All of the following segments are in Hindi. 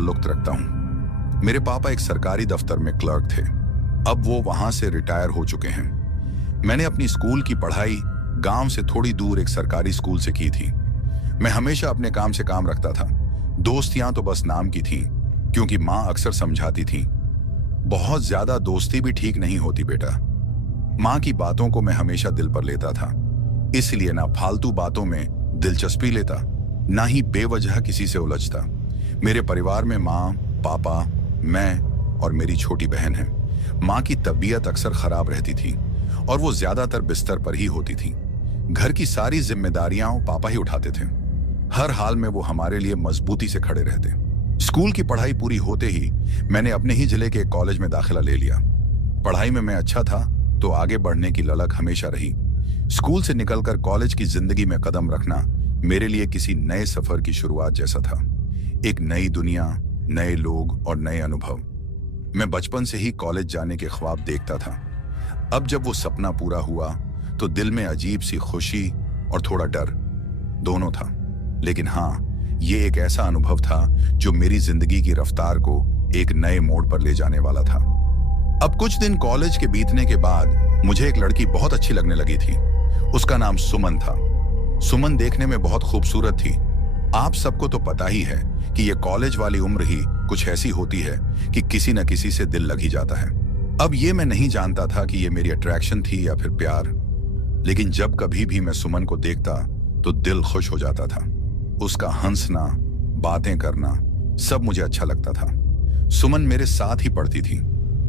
ताल्लुक रखता हूँ। मेरे पापा एक सरकारी दफ्तर में क्लर्क थे। अब वो वहां से रिटायर हो चुके हैं। मैंने अपनी स्कूल की पढ़ाई गांव से थोड़ी दूर एक सरकारी स्कूल से की थी। मैं हमेशा अपने काम से काम रखता था। दोस्तियां तो बस नाम की थीं, क्योंकि माँ अक्सर समझाती थी, बहुत ज्यादा दोस्ती भी ठीक नहीं होती बेटा। माँ की बातों को मैं हमेशा दिल पर लेता था, इसलिए ना फालतू बातों में दिलचस्पी लेता, ना ही बेवजह किसी से उलझता। मेरे परिवार में माँ, पापा, मैं और मेरी छोटी बहन है। माँ की तबीयत अक्सर खराब रहती थी और वो ज्यादातर बिस्तर पर ही होती थी। घर की सारी जिम्मेदारियां पापा ही उठाते थे। हर हाल में वो हमारे लिए मजबूती से खड़े रहते। स्कूल की पढ़ाई पूरी होते ही मैंने अपने ही जिले के एक कॉलेज में दाखिला ले लिया। पढ़ाई में मैं अच्छा था तो आगे बढ़ने की ललक हमेशा रही। स्कूल से निकलकर कॉलेज की जिंदगी में कदम रखना मेरे लिए किसी नए सफर की शुरुआत जैसा था। एक नई दुनिया, नए लोग और नए अनुभव। मैं बचपन से ही कॉलेज जाने के ख्वाब देखता था। अब जब वो सपना पूरा हुआ तो दिल में अजीब सी खुशी और थोड़ा डर दोनों था। लेकिन हाँ, ये एक ऐसा अनुभव था जो मेरी जिंदगी की रफ्तार को एक नए मोड़ पर ले जाने वाला था। अब कुछ दिन कॉलेज के बीतने के बाद मुझे एक लड़की बहुत अच्छी लगने लगी थी। उसका नाम सुमन था। सुमन देखने में बहुत खूबसूरत थी। आप सबको तो पता ही है कि ये कॉलेज वाली उम्र ही कुछ ऐसी होती है कि किसी न किसी से दिल लग ही जाता है। अब ये मैं नहीं जानता था कि ये मेरी अट्रैक्शन थी या फिर प्यार, लेकिन जब कभी भी मैं सुमन को देखता तो दिल खुश हो जाता था। उसका हंसना, बातें करना सब मुझे अच्छा लगता था। सुमन मेरे साथ ही पढ़ती थी।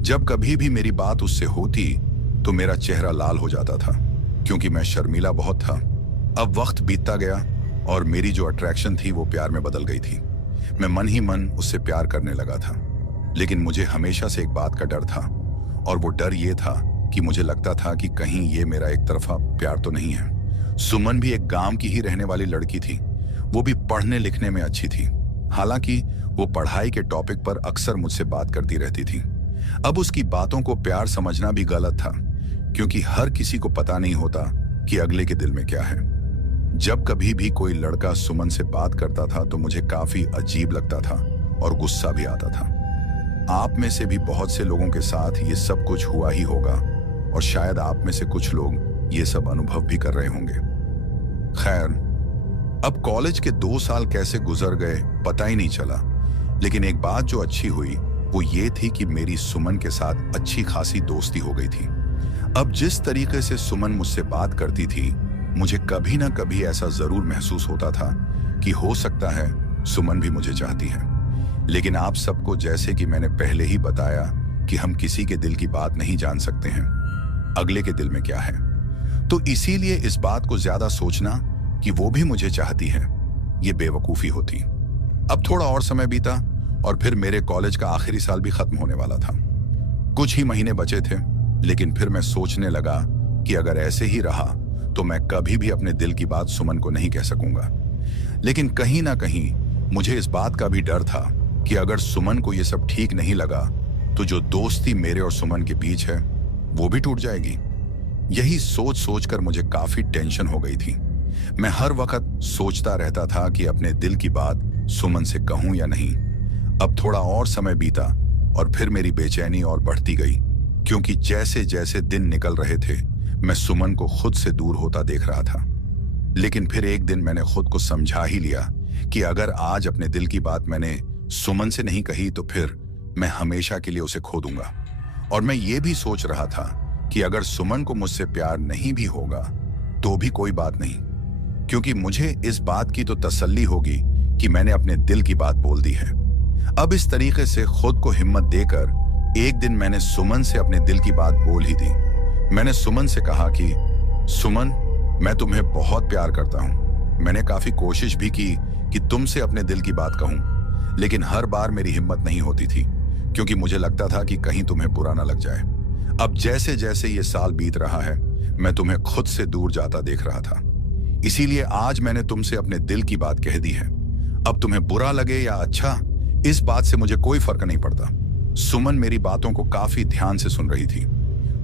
जब कभी भी मेरी बात उससे होती तो मेरा चेहरा लाल हो जाता था, क्योंकि मैं शर्मीला बहुत था। अब वक्त बीतता गया और मेरी जो अट्रैक्शन थी वो प्यार में बदल गई थी। मैं मन ही मन उससे प्यार करने लगा था। लेकिन मुझे हमेशा से एक बात का डर था, और वो डर ये था कि मुझे लगता था कि कहीं ये मेरा एक तरफा प्यार तो नहीं है। सुमन भी एक गांव की ही रहने वाली लड़की थी। वो भी पढ़ने लिखने में अच्छी थी। हालांकि वो पढ़ाई के टॉपिक पर अक्सर मुझसे बात करती रहती थी। अब उसकी बातों को प्यार समझना भी गलत था, क्योंकि हर किसी को पता नहीं होता कि अगले के दिल में क्या है। जब कभी भी कोई लड़का सुमन से बात करता था तो मुझे काफी अजीब लगता था और गुस्सा भी आता था। आप में से भी बहुत से लोगों के साथ ये सब कुछ हुआ ही होगा, और शायद आप में से कुछ लोग ये सब अनुभव भी कर रहे होंगे। खैर, अब कॉलेज के 2 साल कैसे गुजर गए पता ही नहीं चला। लेकिन एक बात जो अच्छी हुई वो ये थी कि मेरी सुमन के साथ अच्छी खासी दोस्ती हो गई थी। अब जिस तरीके से सुमन मुझसे बात करती थी, मुझे कभी ना कभी ऐसा जरूर महसूस होता था कि हो सकता है सुमन भी मुझे चाहती है। लेकिन आप सबको, जैसे कि मैंने पहले ही बताया, कि हम किसी के दिल की बात नहीं जान सकते हैं, अगले के दिल में क्या है। तो इसीलिए इस बात को ज्यादा सोचना कि वो भी मुझे चाहती है, ये बेवकूफी होती। अब थोड़ा और समय बीता और फिर मेरे कॉलेज का आखिरी साल भी खत्म होने वाला था। कुछ ही महीने बचे थे, लेकिन फिर मैं सोचने लगा कि अगर ऐसे ही रहा तो मैं कभी भी अपने दिल की बात सुमन को नहीं कह सकूंगा। लेकिन कहीं ना कहीं मुझे इस बात का भी डर था कि अगर सुमन को ये सब ठीक नहीं लगा तो जो दोस्ती मेरे और सुमन के बीच है वो भी टूट जाएगी। यही सोच सोचकर मुझे काफी टेंशन हो गई थी। मैं हर वक्त सोचता रहता था कि अपने दिल की बात सुमन से कहूं या नहीं। अब थोड़ा और समय बीता और फिर मेरी बेचैनी और बढ़ती गई, क्योंकि जैसे जैसे दिन निकल रहे थे मैं सुमन को खुद से दूर होता देख रहा था। लेकिन फिर एक दिन मैंने खुद को समझा ही लिया कि अगर आज अपने दिल की बात मैंने सुमन से नहीं कही तो फिर मैं हमेशा के लिए उसे खो दूंगा। और मैं ये भी सोच रहा था कि अगर सुमन को मुझसे प्यार नहीं भी होगा तो भी कोई बात नहीं, क्योंकि मुझे इस बात की तो तसल्ली होगी कि मैंने अपने दिल की बात बोल दी है। अब इस तरीके से खुद को हिम्मत देकर एक दिन मैंने सुमन से अपने दिल की बात बोल ही दी। मैंने सुमन से कहा कि सुमन, मैं तुम्हें बहुत प्यार करता हूं। मैंने काफी कोशिश भी की कि तुमसे अपने दिल की बात कहूं, लेकिन हर बार मेरी हिम्मत नहीं होती थी, क्योंकि मुझे लगता था कि कहीं तुम्हें बुरा ना लग जाए। अब जैसे जैसे ये साल बीत रहा है मैं तुम्हें खुद से दूर जाता देख रहा था, इसीलिए आज मैंने तुमसे अपने दिल की बात कह दी है। अब तुम्हें बुरा लगे या अच्छा, इस बात से मुझे कोई फर्क नहीं पड़ता। सुमन मेरी बातों को काफी ध्यान से सुन रही थी।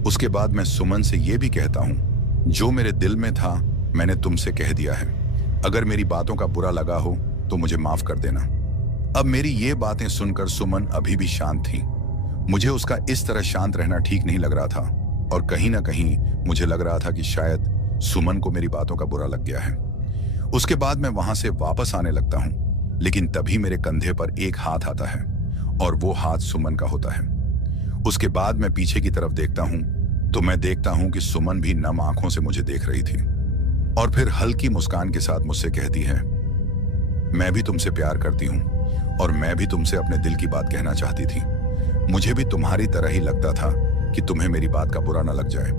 उसके बाद मैं सुमन से यह भी कहता हूं, जो मेरे दिल में था मैंने तुमसे कह दिया है। अगर मेरी बातों का बुरा लगा हो तो मुझे माफ कर देना। अब मेरी ये बातें सुनकर सुमन अभी भी शांत थी। मुझे उसका इस तरह शांत रहना ठीक नहीं लग रहा था और कहीं ना कहीं मुझे लग रहा था कि शायद सुमन को मेरी बातों का बुरा लग गया है। उसके बाद मैं वहां से वापस आने लगता हूं, लेकिन तभी मेरे कंधे पर एक हाथ आता है और वो हाथ सुमन का होता है। उसके बाद मैं पीछे की तरफ देखता हूं तो मैं देखता हूं कि सुमन भी नम आंखों से मुझे देख रही थी और फिर हल्की मुस्कान के साथ मुझसे कहती है, मैं भी तुमसे प्यार करती हूं और मैं भी तुमसे अपने दिल की बात कहना चाहती थी। मुझे भी तुम्हारी तरह ही लगता था कि तुम्हें मेरी बात का बुरा न लग जाए।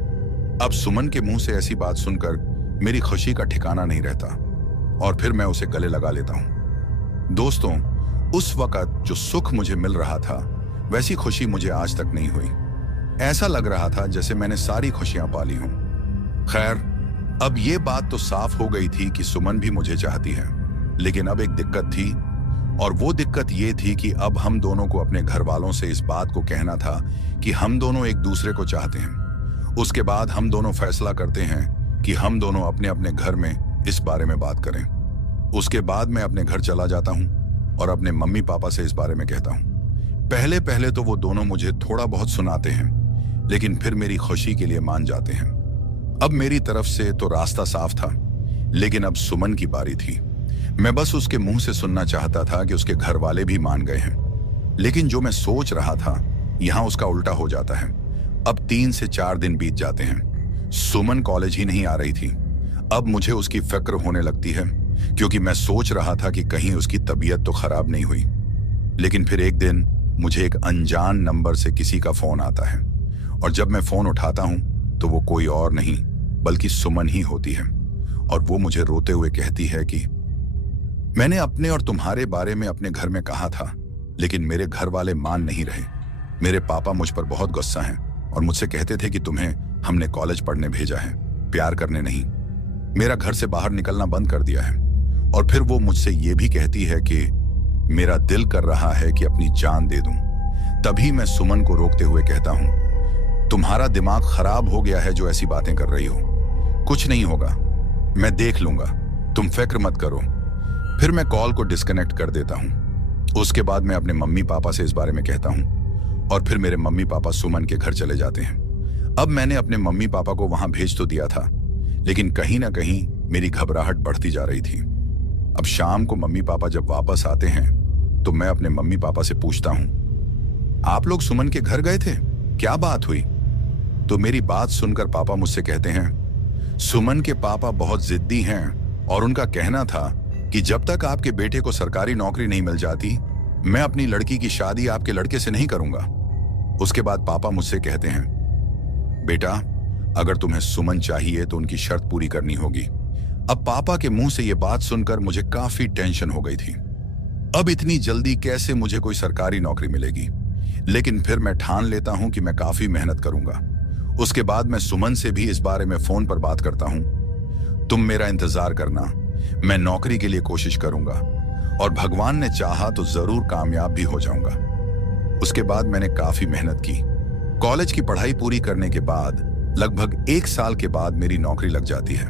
अब सुमन के मुंह से ऐसी बात सुनकर मेरी खुशी का ठिकाना नहीं रहता और फिर मैं उसे गले लगा लेता हूं। दोस्तों, उस वक्त जो सुख मुझे मिल रहा था वैसी खुशी मुझे आज तक नहीं हुई। ऐसा लग रहा था जैसे मैंने सारी खुशियां पाली हों। खैर, अब ये बात तो साफ हो गई थी कि सुमन भी मुझे चाहती है, लेकिन अब एक दिक्कत थी और वो दिक्कत ये थी कि अब हम दोनों को अपने घर वालों से इस बात को कहना था कि हम दोनों एक दूसरे को चाहते हैं। उसके बाद हम दोनों फैसला करते हैं कि हम दोनों अपने अपने घर में इस बारे में बात करें। उसके बाद मैं अपने घर चला जाता हूं और अपने मम्मी पापा से इस बारे में कहता हूं। पहले पहले तो वो दोनों मुझे थोड़ा बहुत सुनाते हैं, लेकिन फिर मेरी खुशी के लिए मान जाते हैं। अब मेरी तरफ से तो रास्ता साफ था, लेकिन अब सुमन की बारी थी। मैं बस उसके मुंह से सुनना चाहता था कि उसके घर वाले भी मान गए हैं, लेकिन जो मैं सोच रहा था यहां उसका उल्टा हो जाता है। अब 3 से 4 दिन बीत जाते हैं। सुमन कॉलेज ही नहीं आ रही थी। अब मुझे उसकी फिक्र होने लगती है, क्योंकि मैं सोच रहा था कि कहीं उसकी तबीयत तो खराब नहीं हुई। लेकिन फिर एक दिन मुझे एक अनजान नंबर से किसी का फोन आता है और जब मैं फोन उठाता हूं तो वो कोई और नहीं बल्कि सुमन ही होती है और वो मुझे रोते हुए कहती है कि मैंने अपने और तुम्हारे बारे में अपने घर में कहा था, लेकिन मेरे घर वाले मान नहीं रहे। मेरे पापा मुझ पर बहुत गुस्सा हैं और मुझसे कहते थे कि तुम्हें हमने कॉलेज पढ़ने भेजा है, प्यार करने नहीं। मेरा घर से बाहर निकलना बंद कर दिया है और फिर वो मुझसे ये भी कहती है कि मेरा दिल कर रहा है कि अपनी जान दे दूं। तभी मैं सुमन को रोकते हुए कहता हूं, तुम्हारा दिमाग खराब हो गया है जो ऐसी बातें कर रही हो। कुछ नहीं होगा, मैं देख लूंगा, तुम फिक्र मत करो। फिर मैं कॉल को डिस्कनेक्ट कर देता हूं। उसके बाद मैं अपने मम्मी पापा से इस बारे में कहता हूं और फिर मेरे मम्मी पापा सुमन के घर चले जाते हैं। अब मैंने अपने मम्मी पापा को वहां भेज तो दिया था, लेकिन कहीं ना कहीं मेरी घबराहट बढ़ती जा रही थी। अब शाम को मम्मी पापा जब वापस आते हैं तो मैं अपने मम्मी पापा से पूछता हूं, आप लोग सुमन के घर गए थे, क्या बात हुई? तो मेरी बात सुनकर पापा मुझसे कहते हैं, सुमन के पापा बहुत जिद्दी हैं और उनका कहना था कि जब तक आपके बेटे को सरकारी नौकरी नहीं मिल जाती, मैं अपनी लड़की की शादी आपके लड़के से नहीं करूंगा। उसके बाद पापा मुझसे कहते हैं, बेटा, अगर तुम्हें सुमन चाहिए तो उनकी शर्त पूरी करनी होगी। अब पापा के मुंह से यह बात सुनकर मुझे काफी टेंशन हो गई थी। अब इतनी जल्दी कैसे मुझे कोई सरकारी नौकरी मिलेगी? लेकिन फिर मैं ठान लेता हूं कि मैं काफी मेहनत करूंगा। उसके बाद मैं सुमन से भी इस बारे में फोन पर बात करता हूं। तुम मेरा इंतजार करना, मैं नौकरी के लिए कोशिश करूंगा और भगवान ने चाहा तो जरूर कामयाब भी हो जाऊंगा। उसके बाद मैंने काफी मेहनत की। कॉलेज की पढ़ाई पूरी करने के बाद लगभग 1 साल के बाद मेरी नौकरी लग जाती है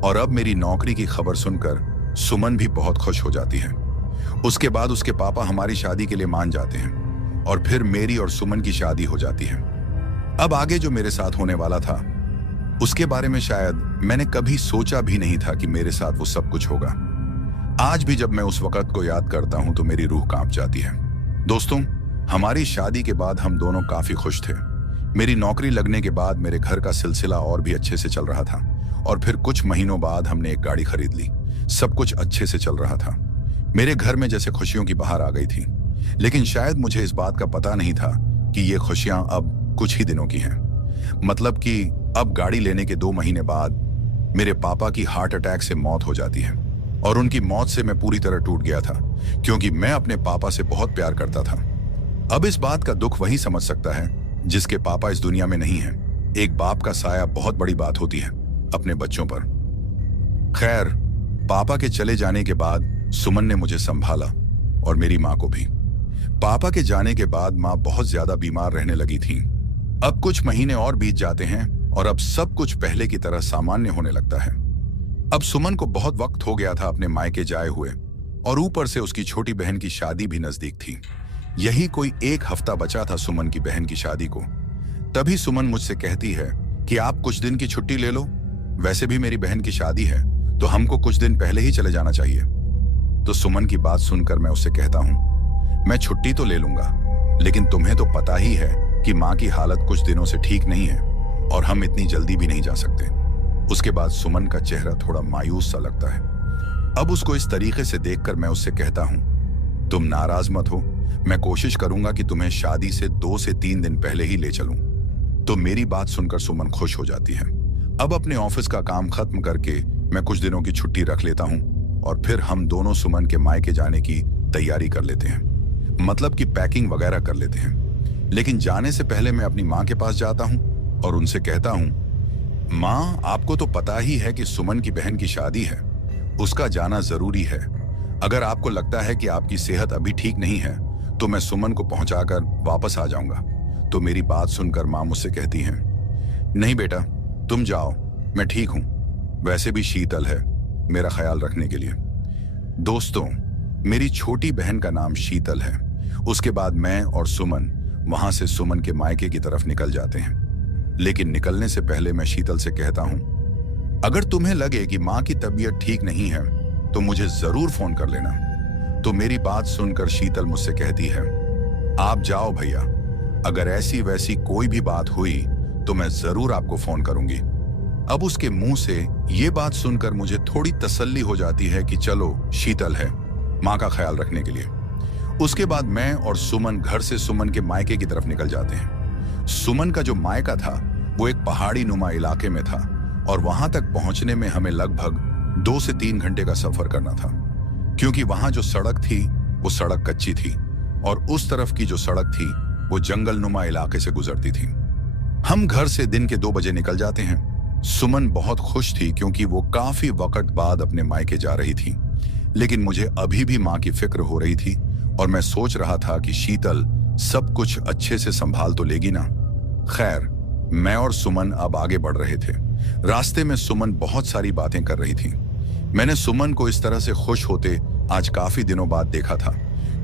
और अब मेरी नौकरी की खबर सुनकर सुमन भी बहुत खुश हो जाती है। उसके बाद उसके पापा हमारी शादी के लिए मान जाते हैं और फिर मेरी और सुमन की शादी हो जाती है। अब आगे जो मेरे साथ होने वाला था उसके बारे में शायद मैंने कभी सोचा भी नहीं था कि मेरे साथ वो सब कुछ होगा। आज भी जब मैं उस वक्त को याद करता हूं तो मेरी रूह कांप जाती है। दोस्तों, हमारी शादी के बाद हम दोनों काफी खुश थे। मेरी नौकरी लगने के बाद मेरे घर का सिलसिला और भी अच्छे से चल रहा था और फिर कुछ महीनों बाद हमने एक गाड़ी खरीद ली। सब कुछ अच्छे से चल रहा था। मेरे घर में जैसे खुशियों की बहार आ गई थी, लेकिन शायद मुझे इस बात का पता नहीं था कि ये खुशियां अब कुछ ही दिनों की हैं। मतलब कि अब गाड़ी लेने के 2 महीने बाद मेरे पापा की हार्ट अटैक से मौत हो जाती है और उनकी मौत से मैं पूरी तरह टूट गया था, क्योंकि मैं अपने पापा से बहुत प्यार करता था। अब इस बात का दुख वही समझ सकता है जिसके पापा इस दुनिया में नहीं है। एक बाप का साया बहुत बड़ी बात होती है अपने बच्चों पर। खैर, पापा के चले जाने के बाद सुमन ने मुझे संभाला और मेरी माँ को भी। पापा के जाने के बाद माँ बहुत ज्यादा बीमार रहने लगी थी। अब कुछ महीने और बीत जाते हैं और अब सब कुछ पहले की तरह सामान्य होने लगता है। अब सुमन को बहुत वक्त हो गया था अपने मायके जाए हुए और ऊपर से उसकी छोटी बहन की शादी भी नजदीक थी। यही कोई 1 हफ्ता बचा था सुमन की बहन की शादी को। तभी सुमन मुझसे कहती है कि आप कुछ दिन की छुट्टी ले लो, वैसे भी मेरी बहन की शादी है तो हमको कुछ दिन पहले ही चले जाना चाहिए। तो सुमन की बात सुनकर मैं उससे कहता हूं, मैं छुट्टी तो ले लूंगा, लेकिन तुम्हें तो पता ही है कि माँ की हालत कुछ दिनों से ठीक नहीं है और हम इतनी जल्दी भी नहीं जा सकते। उसके बाद सुमन का चेहरा थोड़ा मायूस सा लगता है। अब उसको इस तरीके से देखकर मैं उससे कहता हूं, तुम नाराज मत हो, मैं कोशिश करूंगा कि तुम्हें शादी से 2 से 3 दिन पहले ही ले चलूं। तो मेरी बात सुनकर सुमन खुश हो जाती है। अब अपने ऑफिस का काम खत्म करके मैं कुछ दिनों की छुट्टी रख लेता हूं और फिर हम दोनों सुमन के मायके जाने की तैयारी कर लेते हैं, मतलब कि पैकिंग वगैरह कर लेते हैं। लेकिन जाने से पहले मैं अपनी माँ के पास जाता हूं और उनसे कहता हूं, माँ आपको तो पता ही है कि सुमन की बहन की शादी है, उसका जाना जरूरी है। अगर आपको लगता है कि आपकी सेहत अभी ठीक नहीं है तो मैं सुमन को पहुंचाकर वापस आ जाऊंगा। तो मेरी बात सुनकर माँ मुझसे कहती हैं, नहीं बेटा तुम जाओ, मैं ठीक हूं, वैसे भी शीतल है मेरा ख्याल रखने के लिए। दोस्तों, मेरी छोटी बहन का नाम शीतल है। उसके बाद मैं और सुमन वहां से सुमन के मायके की तरफ निकल जाते हैं। लेकिन निकलने से पहले मैं शीतल से कहता हूं, अगर तुम्हें लगे कि माँ की तबीयत ठीक नहीं है तो मुझे जरूर फोन कर लेना। तो मेरी बात सुनकर शीतल मुझसे कहती है, आप जाओ भैया, अगर ऐसी वैसी कोई भी बात हुई तो मैं जरूर आपको फोन करूंगी। अब उसके मुंह से ये बात सुनकर मुझे थोड़ी तसल्ली हो जाती है कि चलो शीतल है माँ का ख्याल रखने के लिए। उसके बाद मैं और सुमन घर से सुमन के मायके की तरफ निकल जाते हैं। सुमन का जो मायका था वो एक पहाड़ी नुमा इलाके में था और वहां तक पहुंचने में हमें लगभग 2 से 3 घंटे का सफर करना था, क्योंकि वहां जो सड़क थी वो सड़क कच्ची थी और उस तरफ की जो सड़क थी वो जंगल नुमा इलाके से गुजरती थी। हम घर से दिन के 2 बजे निकल जाते हैं। सुमन बहुत खुश थी क्योंकि वो काफी वक्त बाद अपने मायके जा रही थी, लेकिन मुझे अभी भी माँ की फिक्र हो रही थी और मैं सोच रहा था कि शीतल सब कुछ अच्छे से संभाल तो लेगी ना। खैर, मैं और सुमन अब आगे बढ़ रहे थे। रास्ते में सुमन बहुत सारी बातें कर रही थी। मैंने सुमन को इस तरह से खुश होते आज काफी दिनों बाद देखा था,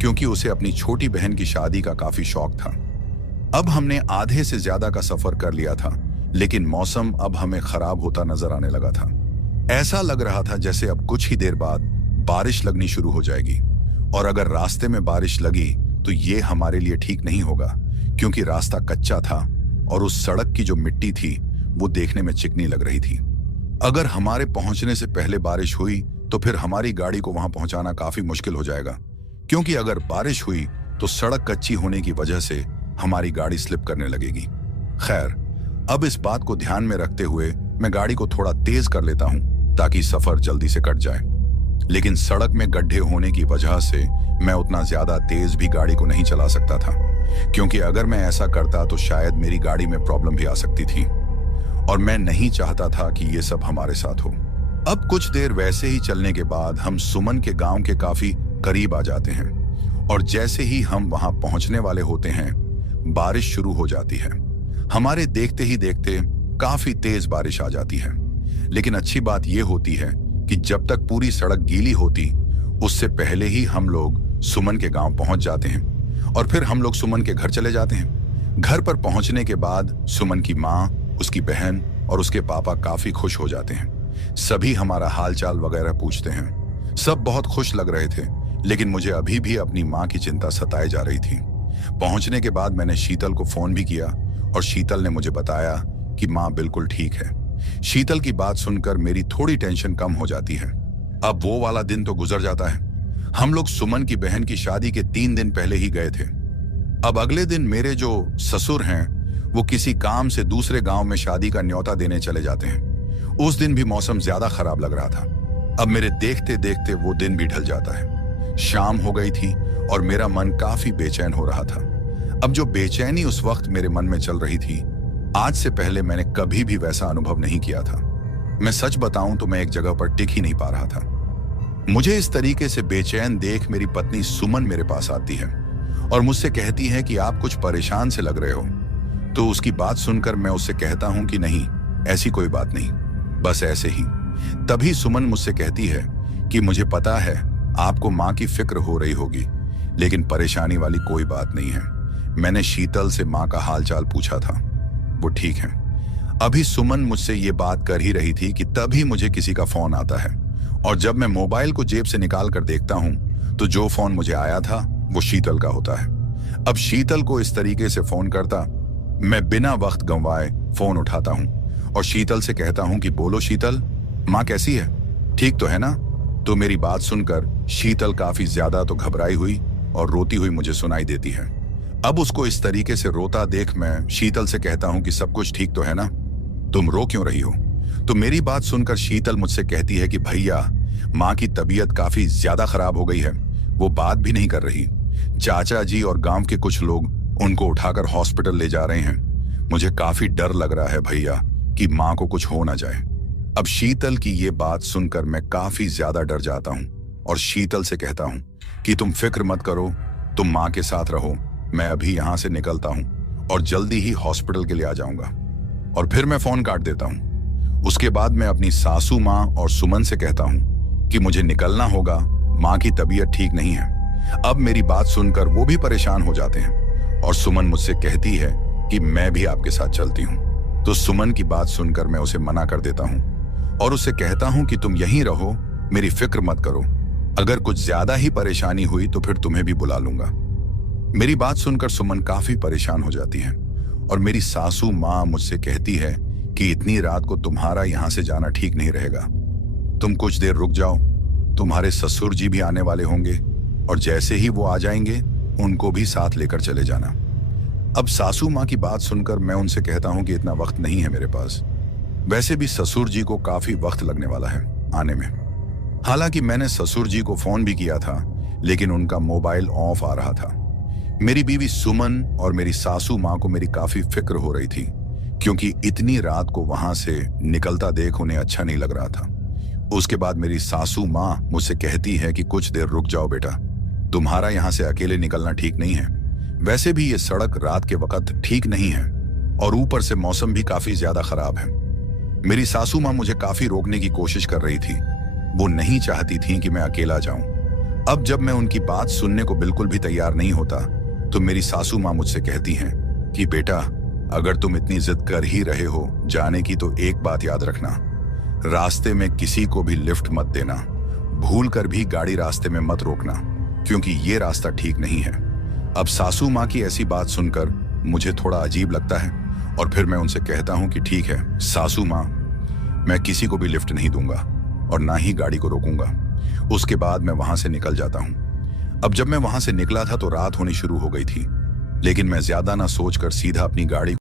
क्योंकि उसे अपनी छोटी बहन की शादी का काफी शौक था। अब हमने आधे से ज्यादा का सफर कर लिया था, लेकिन मौसम अब हमें खराब होता नजर आने लगा था। ऐसा लग रहा था जैसे अब कुछ ही देर बाद बारिश लगनी शुरू हो जाएगी, और अगर रास्ते में बारिश लगी तो ये हमारे लिए ठीक नहीं होगा, क्योंकि रास्ता कच्चा था और उस सड़क की जो मिट्टी थी वो देखने में चिकनी लग रही थी। अगर हमारे पहुंचने से पहले बारिश हुई तो फिर हमारी गाड़ी को वहां पहुंचाना काफी मुश्किल हो जाएगा, क्योंकि अगर बारिश हुई तो सड़क कच्ची होने की वजह से हमारी गाड़ी स्लिप करने लगेगी। खैर, अब इस बात को ध्यान में रखते हुए मैं गाड़ी को थोड़ा तेज कर लेता हूं ताकि सफर जल्दी से कट जाए। लेकिन सड़क में गड्ढे होने की वजह से मैं उतना ज्यादा तेज भी गाड़ी को नहीं चला सकता था, क्योंकि अगर मैं ऐसा करता तो शायद मेरी गाड़ी में प्रॉब्लम भी आ सकती थी और मैं नहीं चाहता था कि ये सब हमारे साथ हो। अब कुछ देर वैसे ही चलने के बाद हम सुमन के गांव के काफी करीब आ जाते हैं और जैसे ही हम वहां पहुंचने वाले होते हैं बारिश शुरू हो जाती है। हमारे देखते ही देखते काफी तेज बारिश आ जाती है। लेकिन अच्छी बात यह होती है कि जब तक पूरी सड़क गीली होती उससे पहले ही हम लोग सुमन के गांव पहुंच जाते हैं और फिर हम लोग सुमन के घर चले जाते हैं। घर पर पहुंचने के बाद सुमन की माँ, उसकी बहन और उसके पापा काफी खुश हो जाते हैं। सभी हमारा हालचाल वगैरह पूछते हैं। सब बहुत खुश लग रहे थे, लेकिन मुझे अभी भी अपनी माँ की चिंता सताए जा रही थी। पहुंचने के बाद मैंने शीतल को फोन भी किया और शीतल ने मुझे बताया कि माँ बिल्कुल ठीक है। शीतल की बात सुनकर मेरी थोड़ी टेंशन कम हो जाती है। अब वो वाला दिन तो गुजर जाता है। हम लोग सुमन की बहन की शादी के 3 दिन पहले ही गए थे। अब अगले दिन मेरे जो ससुर हैं वो किसी काम से दूसरे गांव में शादी का न्योता देने चले जाते हैं। उस दिन भी मौसम ज्यादा खराब लग रहा था। अब मेरे देखते देखते वो दिन भी ढल जाता है। शाम हो गई थी और मेरा मन काफी बेचैन हो रहा था। अब जो बेचैनी उस वक्त मेरे मन में चल रही थी, आज से पहले मैंने कभी भी वैसा अनुभव नहीं किया था। मैं सच बताऊं तो मैं एक जगह पर टिक ही नहीं पा रहा था। मुझे इस तरीके से बेचैन देख मेरी पत्नी सुमन मेरे पास आती है और मुझसे कहती है कि आप कुछ परेशान से लग रहे हो। तो उसकी बात सुनकर मैं उससे कहता हूं कि नहीं, ऐसी कोई बात नहीं, बस ऐसे ही। तभी सुमन मुझसे कहती है कि मुझे पता है आपको माँ की फिक्र हो रही होगी, लेकिन परेशानी वाली कोई बात नहीं है। मैंने शीतल से माँ का हालचाल पूछा था, वो ठीक है। अभी सुमन मुझसे ये बात कर ही रही थी कि तभी मुझे किसी का फोन आता है, और जब मैं मोबाइल को जेब से निकाल कर देखता हूं तो जो फोन मुझे आया था वो शीतल का होता है। अब शीतल को इस तरीके से फोन करता, मैं बिना वक्त गंवाए फोन उठाता हूं और शीतल से कहता हूं कि बोलो शीतल, माँ कैसी है, ठीक तो है ना? तो मेरी बात सुनकर शीतल काफी ज्यादा तो घबराई हुई और रोती हुई मुझे सुनाई देती है। अब उसको इस तरीके से रोता देख मैं शीतल से कहता हूं कि सब कुछ ठीक तो है ना, तुम रो क्यों रही हो? तो मेरी बात सुनकर शीतल मुझसे कहती है कि भैया, माँ की तबीयत काफी ज्यादा खराब हो गई है, वो बात भी नहीं कर रही। चाचा जी और गांव के कुछ लोग उनको उठाकर हॉस्पिटल ले जा रहे हैं। मुझे काफी डर लग रहा है भैया कि माँ को कुछ हो ना जाए। अब शीतल की ये बात सुनकर मैं काफी ज्यादा डर जाता हूँ और शीतल से कहता हूँ कि तुम फिक्र मत करो, तुम माँ के साथ रहो, मैं अभी यहाँ से निकलता हूँ और जल्दी ही हॉस्पिटल के लिए आ जाऊंगा। और फिर मैं फोन काट देता हूँ। उसके बाद मैं अपनी सासू माँ और सुमन से कहता हूँ कि मुझे निकलना होगा, माँ की तबीयत ठीक नहीं है। अब मेरी बात सुनकर वो भी परेशान हो जाते हैं और सुमन मुझसे कहती है कि मैं भी आपके साथ चलती हूँ। तो सुमन की बात सुनकर मैं उसे मना कर देता हूँ और उसे कहता हूँ कि तुम यहीं रहो, मेरी फिक्र मत करो, अगर कुछ ज्यादा ही परेशानी हुई तो फिर तुम्हें भी बुला लूंगा। मेरी बात सुनकर सुमन काफी परेशान हो जाती है और मेरी सासू माँ मुझसे कहती है कि इतनी रात को तुम्हारा यहाँ से जाना ठीक नहीं रहेगा, तुम कुछ देर रुक जाओ, तुम्हारे ससुर जी भी आने वाले होंगे और जैसे ही वो आ जाएंगे उनको भी साथ लेकर चले जाना। अब सासू माँ की बात सुनकर मैं उनसे कहता हूँ कि इतना वक्त नहीं है मेरे पास, वैसे भी ससुर जी को काफी वक्त लगने वाला है आने में। हालांकि मैंने ससुर जी को फोन भी किया था, लेकिन उनका मोबाइल ऑफ आ रहा था। मेरी बीवी सुमन और मेरी सासू माँ को मेरी काफी फिक्र हो रही थी, क्योंकि इतनी रात को वहां से निकलता देख उन्हें अच्छा नहीं लग रहा था। उसके बाद मेरी सासू माँ मुझसे कहती है कि कुछ देर रुक जाओ बेटा, तुम्हारा यहाँ से अकेले निकलना ठीक नहीं है, वैसे भी ये सड़क रात के वक्त ठीक नहीं है और ऊपर से मौसम भी काफी ज्यादा खराब है। मेरी सासू माँ मुझे काफी रोकने की कोशिश कर रही थी, वो नहीं चाहती थी कि मैं अकेला जाऊं। अब जब मैं उनकी बात सुनने को बिल्कुल भी तैयार नहीं होता तो मेरी सासू माँ मुझसे कहती हैं कि बेटा, अगर तुम इतनी जिद कर ही रहे हो जाने की तो एक बात याद रखना, रास्ते में किसी को भी लिफ्ट मत देना, भूल कर भी गाड़ी रास्ते में मत रोकना, क्योंकि ये रास्ता ठीक नहीं है। अब सासू माँ की ऐसी बात सुनकर मुझे थोड़ा अजीब लगता है और फिर मैं उनसे कहता हूँ कि ठीक है सासू माँ, मैं किसी को भी लिफ्ट नहीं दूंगा और ना ही गाड़ी को रोकूंगा। उसके बाद मैं वहां से निकल जाता हूँ। अब जब मैं वहां से निकला था तो रात होनी शुरू हो गई थी, लेकिन मैं ज्यादा ना सोचकर सीधा अपनी गाड़ी